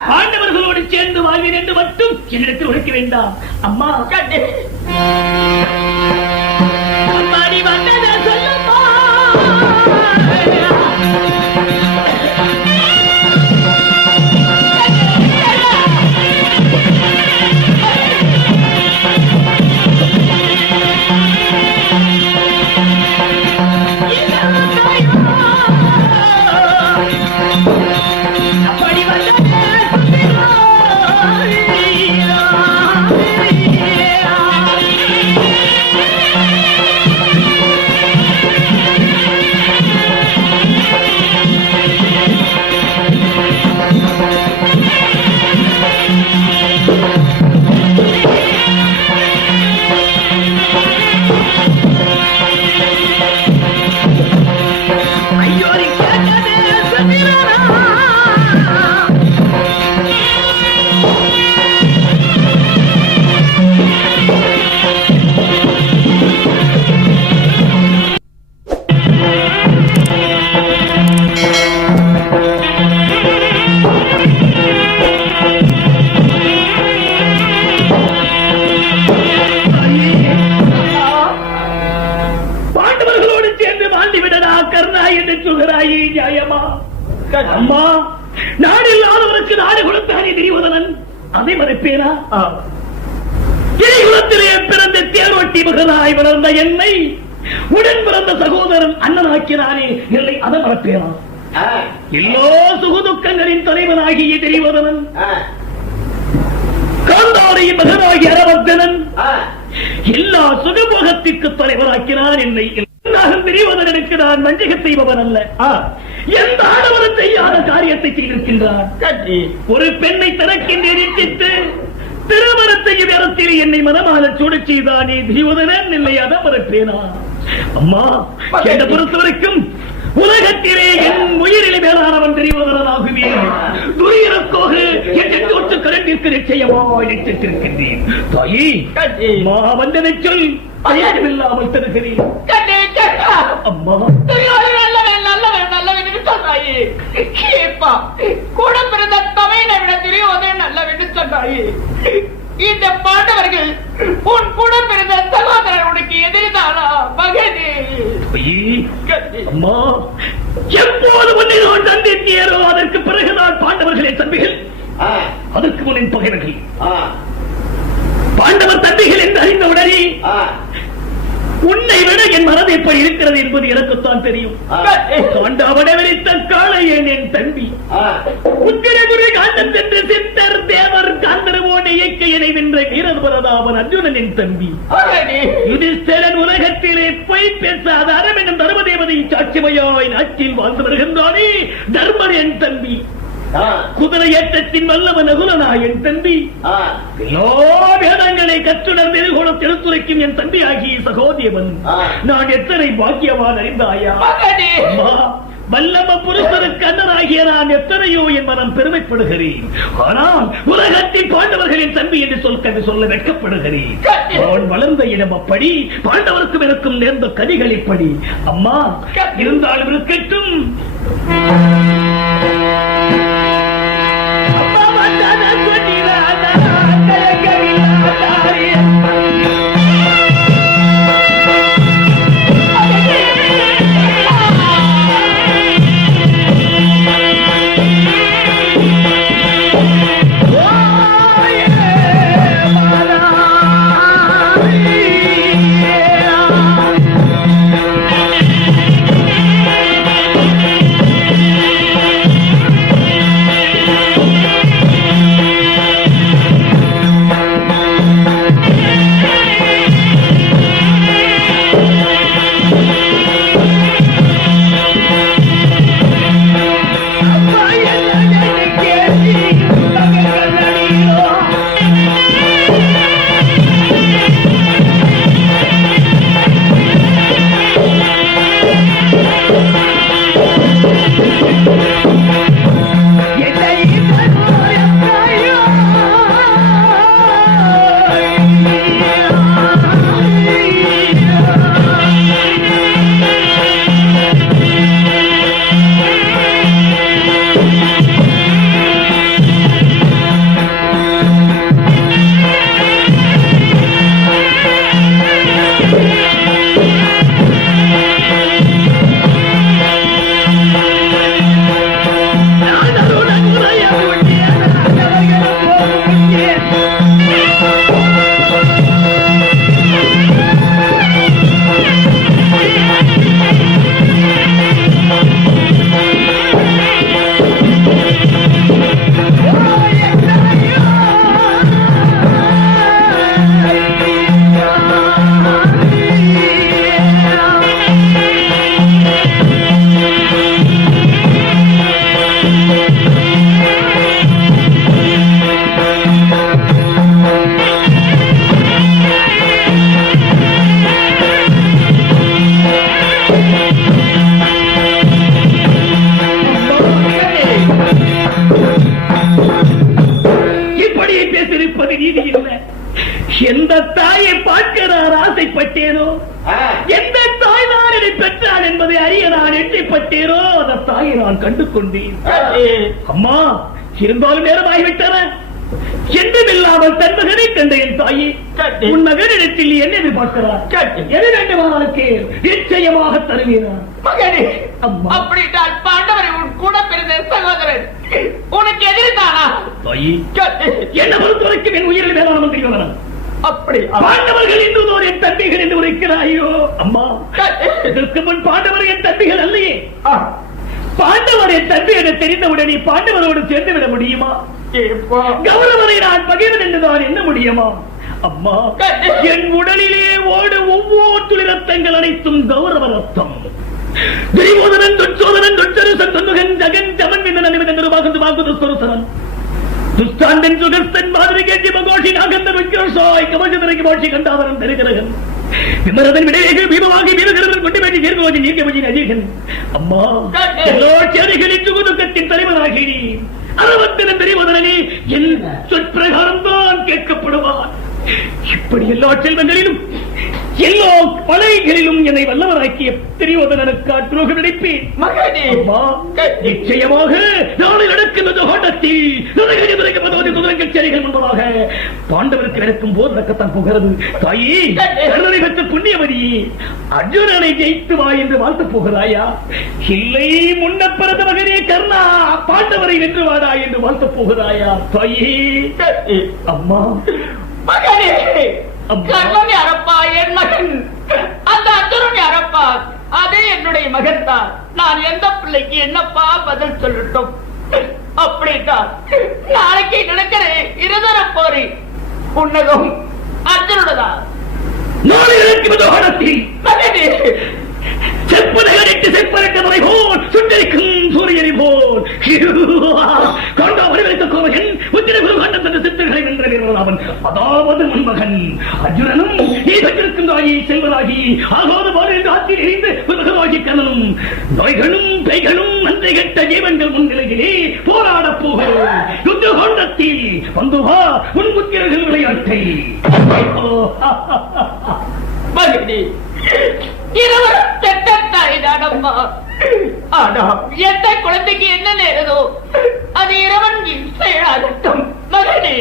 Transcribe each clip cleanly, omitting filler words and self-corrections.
ஆண்டவர்களோடு சேர்ந்து வாழ்வேன் என்று மட்டும் என்னிடத்தில் உழைக்க வேண்டாம். அம்மா கண்ணே, அம்மாடி வந்தத சொல்லம்மா. அம்மா, நாடு இல்லாதவருக்கு நாடு கொடுத்தானே துரியோதனன், அதை மறைப்பேனா? குலத்திலே பிறந்த தேர்வட்டி மகனாய் வளர்ந்த என்னை உடன் பிறந்த சகோதரன் அண்ணனாக்கினானே, இல்லை அதை மறைப்பேனா? எல்லா சுகதுக்கங்களின் தலைவனாகிய துரியோதனன், காந்தாரியின் மகனாகிய அரவர்த்தனன் எல்லா சுகபோகத்திற்கு தலைவராக்கினான் என்னை. துரியோதனனுக்கு நான் வஞ்சகம் செய்பவன் அல்ல. எந்த ஆடவரும் செய்யாத காரியத்தை செய்திருக்கின்றான். ஒரு பெண்ணை தனக்கென்று நிச்சயித்து திருமணத்தையும் இடத்தில் என்னை மனமாக சூட செய்தானே துரியோதனன், இல்லை அதை மறப்பேனா? அம்மா, என்னை பொறுத்த வரைக்கும் உலகத்திலே என் உயிரிலே மேலானவன் துரியோதனன் ஆகுவேன். துரியனுக்கோக என் தோற்று கலண்டிற்கு நிச்சயமாக நிச்சயித்திருக்கின்றேன். தாயி, மா வந்தனை சொல், அயமில்லாமல் தருகிறேன். அம்மா, கூட பிறந்த தமையனை விட துரியோதனன் நல்லவென்று சொன்னாயே. இந்த பாண்டவர்கள் உன் கூட பிறந்த சகோதரன் உனக்கு எதிர்தானா மகனே? அம்மா, எப்போது உன்னை நான் சந்தித்தேனோ அதற்கு பிறகுதான் பாண்டவர்களே தம்பிகள், அதற்கு முன் பகைவர்கள். பாண்டவர் தம்பிகள் என்று அறிந்த உடனே உன்னை விட என் மனது எப்படி இருக்கிறது என்பது எனக்குத்தான் தெரியும். அவனவரித்த காளையன் என் தம்பி, உக்கிரகுரு காந்தன் சென்று சித்தர் தேவர் காந்தரவோடு இயற்கையனை வென்ற வீரர் பரதாவன் அர்ஜுனன் என் தம்பி. யுதிஷ்டிரன் உலகத்திலே பொய் பேசாத அறம் என்னும் தர்மதேவதை சாட்சிமையாய் நாட்டில் வாழ்ந்து வருகின்றானே தர்மன் என் தம்பி. குதிரை ஏற்றத்தின் வல்லவன் அகுலனா என் தம்பி. எல்லா வேதங்களை கற்றுணர்ந்து எதிர்கோணம் எடுத்துரைக்கும் என் தம்பி ஆகிய சகோதேவன். நான் எத்தனை பாக்கியவான் அறிந்தாயா? வல்லம புருஷருக்கு அண்ணனாகிய நான் எத்தனையோ என் மனம் பெருமைப்படுகிறேன். ஆனால் உலகத்தில் பாண்டவர்களின் தம்பி என்று சொல்ல வெட்கப்படுகிறேன். நான் வளர்ந்த இடம் அப்படி, பாண்டவருக்கும் எனக்கும் நேர்ந்த கதிகள் இப்படி. அம்மா, இருந்தாலும் இருக்கட்டும். பார்வை நீதி இல்லை. எந்த தாயை பார்க்கிறார் ஆசைப்பட்டேனோ, எந்த தாய் நான் என்னை பெற்றாள் என்பதை அறிய நான் எண்ணிப்பட்டேனோ அந்த தாயை நான் கண்டு கொண்டேன். அம்மா, இருந்தாலும் நேரமாகிவிட்டன. என்றுமில்லாமல் தன் மகனை கண்ட என் தாயே, உன் மகனிடத்தில் என்ன எதிர்பார்க்கிறார்? எது வேண்டுமானாலும் நிச்சயமாக தருவீரா? மகனே, அப்படித்தான் பாண்டவரை உன் கூட பிறந்த சகோதரன் உனக்கு எதிர்த்தானா? தாயே, என்ன பொறுத்தவரைக்கும் என் உயிரில் மேலான தெரியும். அப்படி பாண்டவர்கள் இன்றுதோர் என் தம்பிகள் என்று உரைக்கிறாயோ? அம்மா, இதற்கு முன் பாண்டவர் என் தம்பிகள் அல்லையே. பாண்டவர் என் தம்பி என தெரிந்தவுடனே பாண்டவரோடு சேர்ந்து விட முடியுமா? கௌரவரை நான் பகிர்ந்து என்றுதான் என்ன முடியுமா? அம்மா, என் உடலிலே ஓடு ஒவ்வொரு துளி ரத்தங்கள் அனைத்தும் கௌரவ ரத்தம். துரியோதனன், துச்சோதனன், துச்சருசன், துன்முகன், ஜகன், ஜமன் என்ற நிமிடம் துஸ்தாந்தன், சுகஸ்தன், மாதிரி கேட்டி, மகோஷி, நாகந்தன், விக்ரோஷாய், கமஜதனைக்கு மாட்சி கண்டாவரன் தெரிகிறகன், விமரதன், விடேக, பீமவாகி, வீரகரன், கொண்டிமேட்டி, தீர்க்கவாஜி, நீர்க்கவஜி, அஜீகன். அம்மா, எல்லா சேரிகளின் சுகுதுக்கத்தின் தலைவனாகி அரவத்தின் தெரிவதனே என் சொற்பிரகாரம் தான் கேட்கப்படுவார். இப்படி எல்லா செல்வங்களிலும் எல்லா படைகளிலும் என்னை வல்லவராக்கிய தெரிவதனுக்கு துரோகம் நினைப்பேன். நிச்சயமாக நாளை நடக்கின்ற சேரிகள் முன்பதாக பாண்டவருக்கு நடக்கும் போது நடக்கத்தான் போகிறது. தாயே, கருணை பெற்ற புண்ணியவதியே, அர்ஜுனனை ஜெயித்து வா என்று வாழ்த்து போகிறாயா? இல்லை, முன்ன பிறந்த மகனே கர்ணா, பாண்டவரை வென்று வாடா என்று வாழ்த்து போகிறாயா? தாயே, அம்மா, மகனே, கர்ணன் யாரப்பா? என் மகன். அந்த அர்ஜுனன் யாரப்பா? அதே என்னுடைய மகன் தான். நான் எந்த பிள்ளைக்கு என்னப்பா பதில் சொல்லட்டும்? அப்படித்தான் நாளைக்கு நடக்கிற இருதர போரி உன்னதும் அர்ஜுனோடதா நாளை நடக்கும் மகனே, செப்பனகரிட்டு செப்பனிட்ட முறை போல் சுட்டரிக்கும் சூரியனை போல் கொண்டா வடிவெடுத்த கோமகன் உத்திரகுரு கண்டம் தந்த சித்தர்களை வென்ற வீரராவன். அதாவது உன் மகன் அர்ஜுனனும் நீ பெற்றிருக்கும் தாயை செல்வராகி ஆகாத பாடு என்று ஆற்றில் எரிந்து மகனாகி கண்ணனும் நோய்களும் பெய்களும் நன்றை கெட்ட ஜீவன்கள் முன்னிலையிலே போராடப் போகிறோம். யுத்த கொண்டத்தில் வந்து வா உன் புத்திரர்கள் விளையாட்டை. எந்த குழந்தைக்கு என்ன நேரதோ அது இறைவன் செயலாகட்டும். மகனே,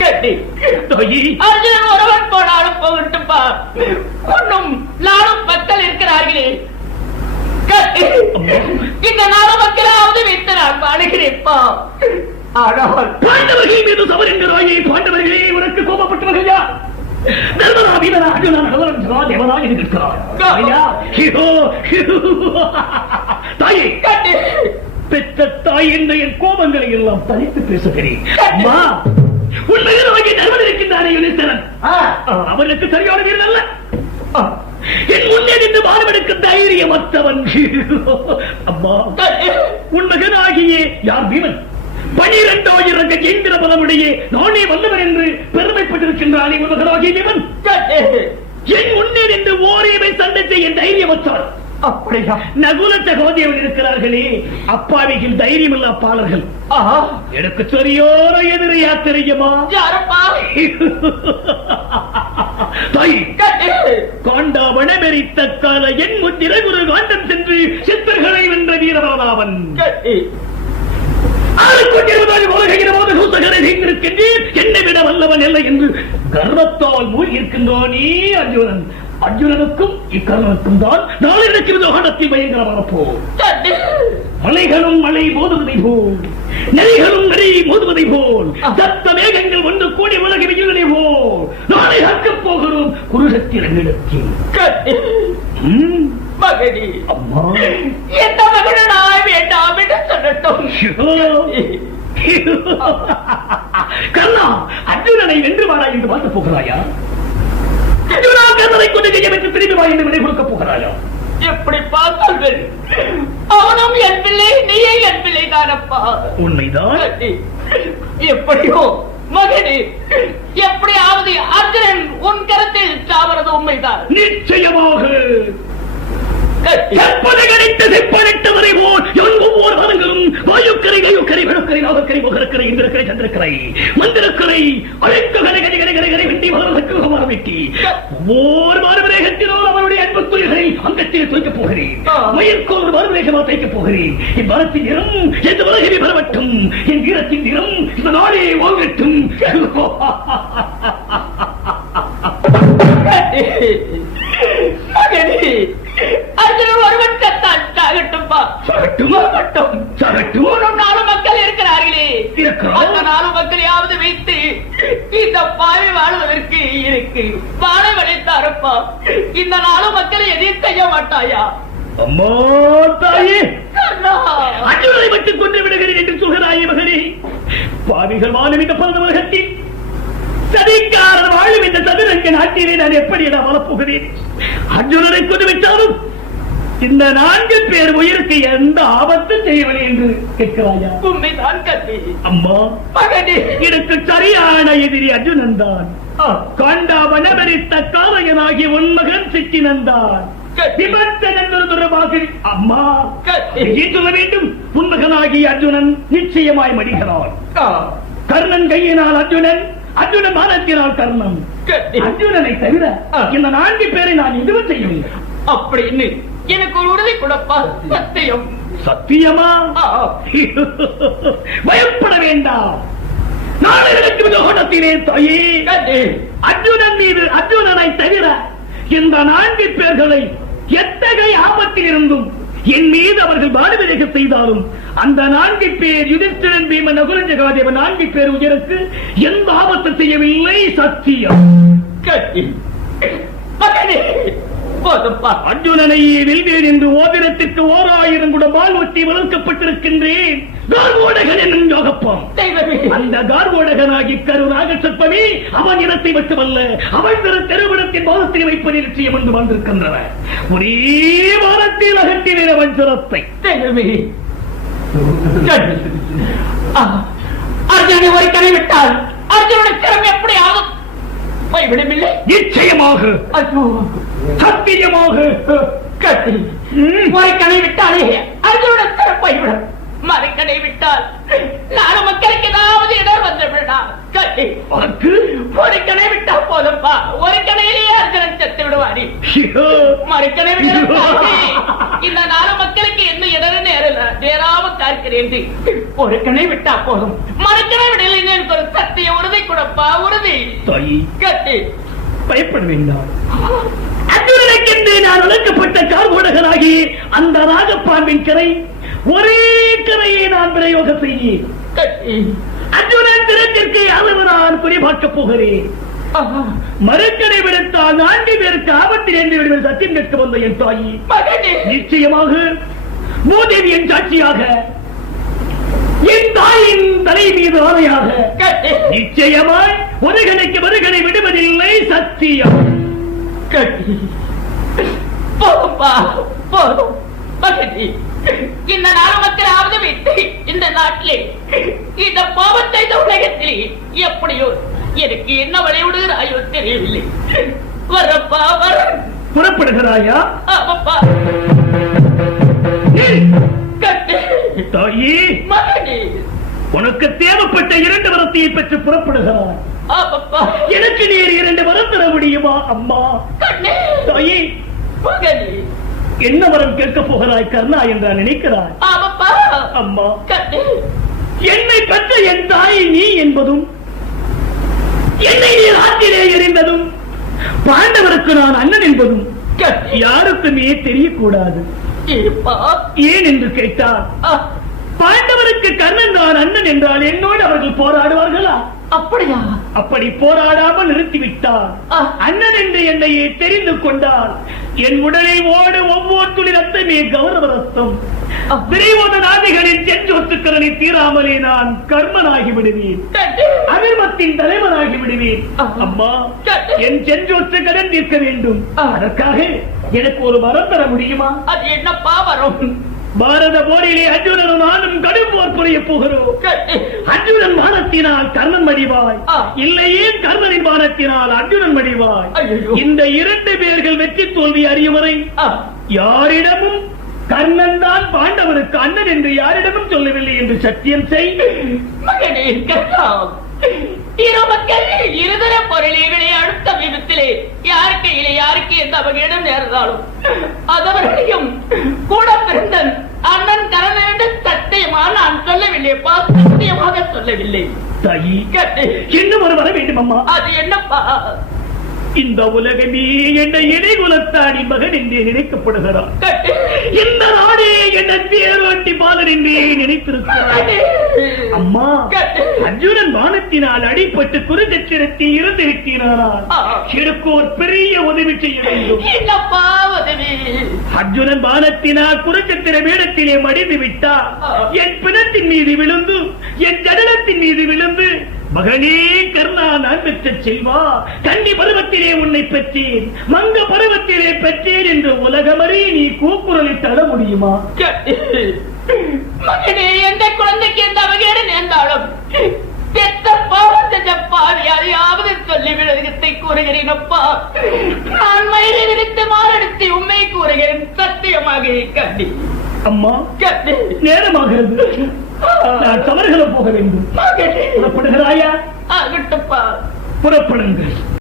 கட்டி அர்ஜுனன் ஒருவன் போனாலும் போகட்டும்பா. ஒன்னும் நானும் மக்கள் இருக்கிறார்களே, இந்த நாடு மக்களாவது வைத்து நான் வாழுகிறேன்ப்பா. ஆனால் பாண்டவர்கள் மீது தவறு என்கிறாயே, பாண்டவர்களே உனக்கு கோபப்பட்டவர்கள் யார்? பெற்ற தாய் என்ற என் கோபங்களை எல்லாம் தனித்து பேசுகிறேன். அவனுக்கு சரியான வீரன் அல்ல. என் முன்னே நின்று வாழ்வெடுக்க தைரியமற்றவன். அம்மா, உன் மகனாகியே யார் பீமன் 12,000 கஜேந்திர பலமுடைய நானே வல்லவன் என்று பெருமைப்பட்டிருக்கின்றானே உன் மகனாகிய பீமன். என் முன்னே நின்று ஓரேவை சண்டை செய்ய தைரியமற்றார். அப்படியா? நகுல சகோதரர்கள் இருக்கிறார்களே, அப்பாவிகள் தைரியமில்ல அப்பாளர்கள். எனக்கு சரியோர எதிரியா தெரியுமா? காண்டா வனமெரித்த கால என் முத்திரகுரு காண்டம் சென்று சித்தர்களை வென்ற வீரவராவன். என்னை விட வல்லவன் இல்லை என்று கர்வத்தால் மூழ்கியிருக்கின்றானே அர்ஜுனன். அர்ஜுனனுக்கும் இக்கர்ணனுக்கும் தான் நாளை நடக்கிறது ஆட்டத்தில் பயங்கரமான போர். மலைகளும் மழை மோதுவதை போல், நெறிகளும் நெறி மோதுவதை போல், சத்த மேகங்கள் ஒன்று கூடி உலக விஜயனை போல் நாளை அக்கப் போகிறோம் குருஷத்திரங்களிடத்தில். மகனே, அம்மா, எந்த மகனாய் வேண்டாம் என்று சொல்லட்டும். கர்ணா, அர்ஜுனனை வென்று வாடா என்று பார்த்து போகிறாயா? அர்ஜுனா, கர்ணனை கொண்டு ஜெயமென்று திரும்பி வா என்று விடை கொடுக்க போகிறாயா? எப்படி பார்த்தார்கள்? அவனும் என் பிள்ளை, நீயே என் பிள்ளை தானப்பா. உண்மைதான். எப்படியோ மகனே, எப்படியாவது அர்ஜுனன் உன் கருத்தில் சாவறது உண்மைதான். நிச்சயமாக செப்பனை கணித்து செப்பனிட்டு வரை போல் ஒவ்வொரு மதங்களும் வாயுக்கரை கையுக்கரை விழுக்கரை யோகக்கரை முகரக்கரை இந்திரக்கரை சந்திரக்கரை மந்திரக்கரை அழைக்க கரை கரை கரை கரை கரை வெட்டி மகரக்கு வெட்டி ஒவ்வொரு மறுமரேகத்தினோடு அவருடைய அன்புக்குரியர்களை அங்கத்தில் துவைக்கப் போகிறேன். மயிர்கோர் மறுமரேகமாக தைக்கப் போகிறேன். என் மரத்தின் நிறம் எந்த உலகமே வரவட்டும், என் வீரத்தின் நிறம் இந்த நாடே வாங்கட்டும். ஒருவன் கத்தான் சாகட்டும்பா, சாகட்டும். நாலு மக்கள் இருக்கிறார்களே, அந்த நாலு மக்களையாவது வைத்து இந்த பாவை வாழ்வதற்கு இருக்கு வாழ வளைத்தாரப்பா. இந்த நாலு மக்களை எதையும் செய்ய மாட்டாயா? அம்மா தாயே, அர்ஜுனனை மட்டும் கொண்டு விடுகிறேன் என்று சொல்கிறாயே மகனே. பாவிகள் வாழும் இந்த பரந்த உலகத்தில் சதிக்காரர் வாழும் இந்த சதுரங்க நாட்டிலே நான் எப்படி வாழப்போகிறேன்? அர்ஜுனனை கொண்டு விட்டாலும் இந்த 4 பேர் உயிருக்கு எந்த ஆபத்து செய்யவில்லை என்று கேட்கிறாயா? உண்மைதான் கத்தி. அம்மா மகனே, எனக்கு சரியான எதிரி அர்ஜுனன் தான். காண்டா வனவரித்த காரையனாகி உன் மகன் சிக்கினந்தான். அம்மா சொல்ல வேண்டும், உன் மகனாகி அர்ஜுனன் நிச்சயமாய் மடிகிறான். கர்ணன் கையினால் அர்ஜுனன், அர்ஜுனன் மானத்தினால் கர்ணன். அர்ஜுனனை தவிர இந்த 4 பேரை நான் எதுவும் செய்யவில்லை. அப்படின்னு எனக்கு ஒரு உறுதி கொடுப்பா. சத்தியம். சத்தியமா? பயப்பட வேண்டாம். நாளை நடத்திலே தாயே, அர்ஜுனன் மீது, அர்ஜுனனை தவிர இந்த 4 பேர்களை எத்தகைய ஆபத்தில் இருந்தும் என் மீது அவர்கள் பாடுவிலக செய்தாலும் அந்த 4 பேர் யுதிஷ்டிரன், பீமன், நகுலன், ஜெகதேவன் 4 பேர் உயிருக்கு எந்த ஆபத்து செய்யவில்லை. சத்தியம். அர்ஜுனனை வெல்வேன் என்று ஓதிரத்திற்கு 1000 குடம் வாள் ஒட்டி வளர்க்கப்பட்டிருக்கின்றேன். கார்கோடகன் என்னும் யோகப்பம். அந்த கார்கோடகனாகி கருணாக சொற்பமே அவன் இனத்தை மட்டுமல்ல, அவன் தெருவிடத்தின் பாதத்தில் வைப்பதில் நிச்சயம் என்று வந்திருக்கின்றன. ஒரே வாரத்தில் அகற்றின அவன் சிரத்தை. அர்ஜுனனை ஒரு கலை விட்டால் அர்ஜுனனுடைய சிரம் எப்படி ஆகும்? போய்விடவில்லை. நிச்சயமாக, சத்தியமாக ஒரு கலை விட்டாலே அர்ஜுனனுடைய சிரம் போய்விடும். மறுக்கடை விட்டால் நாலு மக்களுக்கு ஏதாவது இடம் வந்துவிடலாம். ஒரு கடை விட்டா போதும்பா, ஒரு கடையிலேயே அர்ஜுனன் செத்து விடுவாரி. மறுக்கடை விட்டால் இந்த 4 மக்களுக்கு என்ன இடம் நேராம பார்க்கிறேன். ஒரு கடை விட்டா போதும், மறுக்கடை விடலை. ஒரு சத்திய உறுதி கொடுப்பா, உறுதி. கட்டு பயப்பட வேண்டாம். அர்ஜுனனுக்கென்று நான் வளர்க்கப்பட்ட கார்கோடகனாகி அந்த ராஜப்பாம்பின் கரை, ஒரே கரையை நான் பிரயோகம் செய்யேன். அர்ஜுனன் திறத்திற்கு யாரும் நான் குறிபார்க்கப் போகிறேன். மறுக்கடை விடுத்தால் 4 பேருக்கு ஆபத்தில் என்று விடுவது சத்தியம் கேட்க வந்த என் தாயி, நிச்சயமாக மூதேவியின் சாட்சியாக, என் தாயின் தலை மீது ஆணையாக, நிச்சயமாய் ஒருகனைக்கு மறுகனை விடுவதில்லை. சத்தியம். போதும் மகனே, இந்த 4 மக்களாவது வைத்து இந்த நாட்டிலே இந்த பாவத்தை இந்த உலகத்திலே எப்படியோ எனக்கு என்ன வழிவிடுகிறாயோ தெரியவில்லை. வரப்பா, வர புறப்படுகிறாயா? ஆமாப்பா. தாயி, மகனே, உனக்கு தேவைப்பட்ட 2 வரத்தையை பெற்று புறப்படுகிறார். ஆமாப்பா. எனக்கு நீர் 2 வரம் தர முடியுமா? அம்மா தாயி, மகனே, என்ன வரம் கேட்க போகிறாய் கர்ணா என்று நினைக்கிறாய்? ஆமாப்பா. அம்மா, என்னை பெற்ற என் தாய் நீ என்பதும், என்னை நீ ஆற்றிலே எறிந்ததும், பாண்டவருக்கு நான் அண்ணன் என்பதும் யாருக்குமே தெரியக்கூடாது. ஏன் என்று கேட்டார். பாண்டவருக்கு கர்ணன் தான் அண்ணன் என்றால் என்னோடு அவர்கள் போராடுவார்களா? அப்படியா? அப்படி போராடாமல் நிறுத்திவிட்டார். அண்ணன் என்று என்னையே தெரிந்து கொண்டால் என் உடலில் ஓடு ஒவ்வொரு துளி ரத்தமே கௌரவ ரத்தம். துரியோதனாதிகளின் செஞ்சொத்துக்கரனை தீராமலே நான் கர்மனாகி விடுவேன், அகிர்மத்தின் தலைவனாகி விடுவேன். அம்மா, என் செஞ்சொத்து கடன் தீர்க்க வேண்டும். அதற்காக எனக்கு ஒரு வரம் தர முடியுமா? அது என்னப்பா வரம்? பாரத போரிலே அர்ஜுனனும் நானும் கடும் போர் புரிய போகிறோம். அர்ஜுனன் மானத்தினால் கர்ணன் மடிவாய், இல்லையே கர்ணனின் மானத்தினால் அர்ஜுனன் மடிவாய். இந்த 2 பேர்கள் வெற்றி தோல்வி அறியும் வரை யாரிடமும் கர்ணன் தான் பாண்டவருக்கு அண்ணன் என்று யாரிடமும் சொல்லவில்லை என்று சத்தியம் செய். மகனே கர்ணா, இரு மக்கள் இருதர பொருளீர்களே அடுத்த விபத்திலே யார் கையிலே யாருக்கு எந்த வகையிடம் நேர்ந்தாலும் அதவர்களையும் கூட பிறந்த அண்ணன் கர்ணன் என்று சத்தியமா நான் சொல்லவில்லைப்பா, சத்தியமாக சொல்லவில்லை. தாயி, கர்ணே, இன்னும் ஒரு வர வேண்டும் அம்மா. அது என்னப்பா? இந்த உலகமே என்னை இடைகுலத்தாடி மகன் என்றே நினைக்கப்படுகிறார். கர்ணே, இந்த நாடே என்ன தேரோட்டி பாலன் என்றே நினைத்திருக்கிறார். அம்மா, அர்ஜுனன் வானத்தினால் அடிபட்டு குருச்சத்திரத்தில் இருந்திருக்கிறார். எனக்கு ஒரு பெரிய உதவி செய்ய வேண்டும். என்னப்பா உதவி? அர்ஜுனன் வானத்தினால் குருச்சத்திர வேடத்திலே மடிந்து விட்டார். என் பிணத்தின் மீது விழுந்து, என் ஜடலத்தின் மீது விழுந்து, மகனே கர்ணா, நான் பெற்ற செல்வா, கன்னி பருவத்திலே உன்னை பெற்றேன், மங்க பருவத்திலே பெற்றேன் என்று உலகமறிய நீ கூக்குரலை தர முடியுமா? மகனே, எந்த குழந்தைக்கு எந்த வகையிட நேர்ந்தாலும் பெத்த பாவம் செஞ்ச பாவி அதையாவது சொல்லி விலகத்தை கூறுகிறேன் அப்பா. நான் மயிரை விரித்து மாரடித்து உண்மை கூறுகிறேன் சத்தியமாக. கண்டி அம்மா, கண்டி நேரமாகிறது, நான் தவறுகளை போக வேண்டும். புறப்படுகிறாயா? ஆகட்டுப்பா. புறப்படுங்கள்.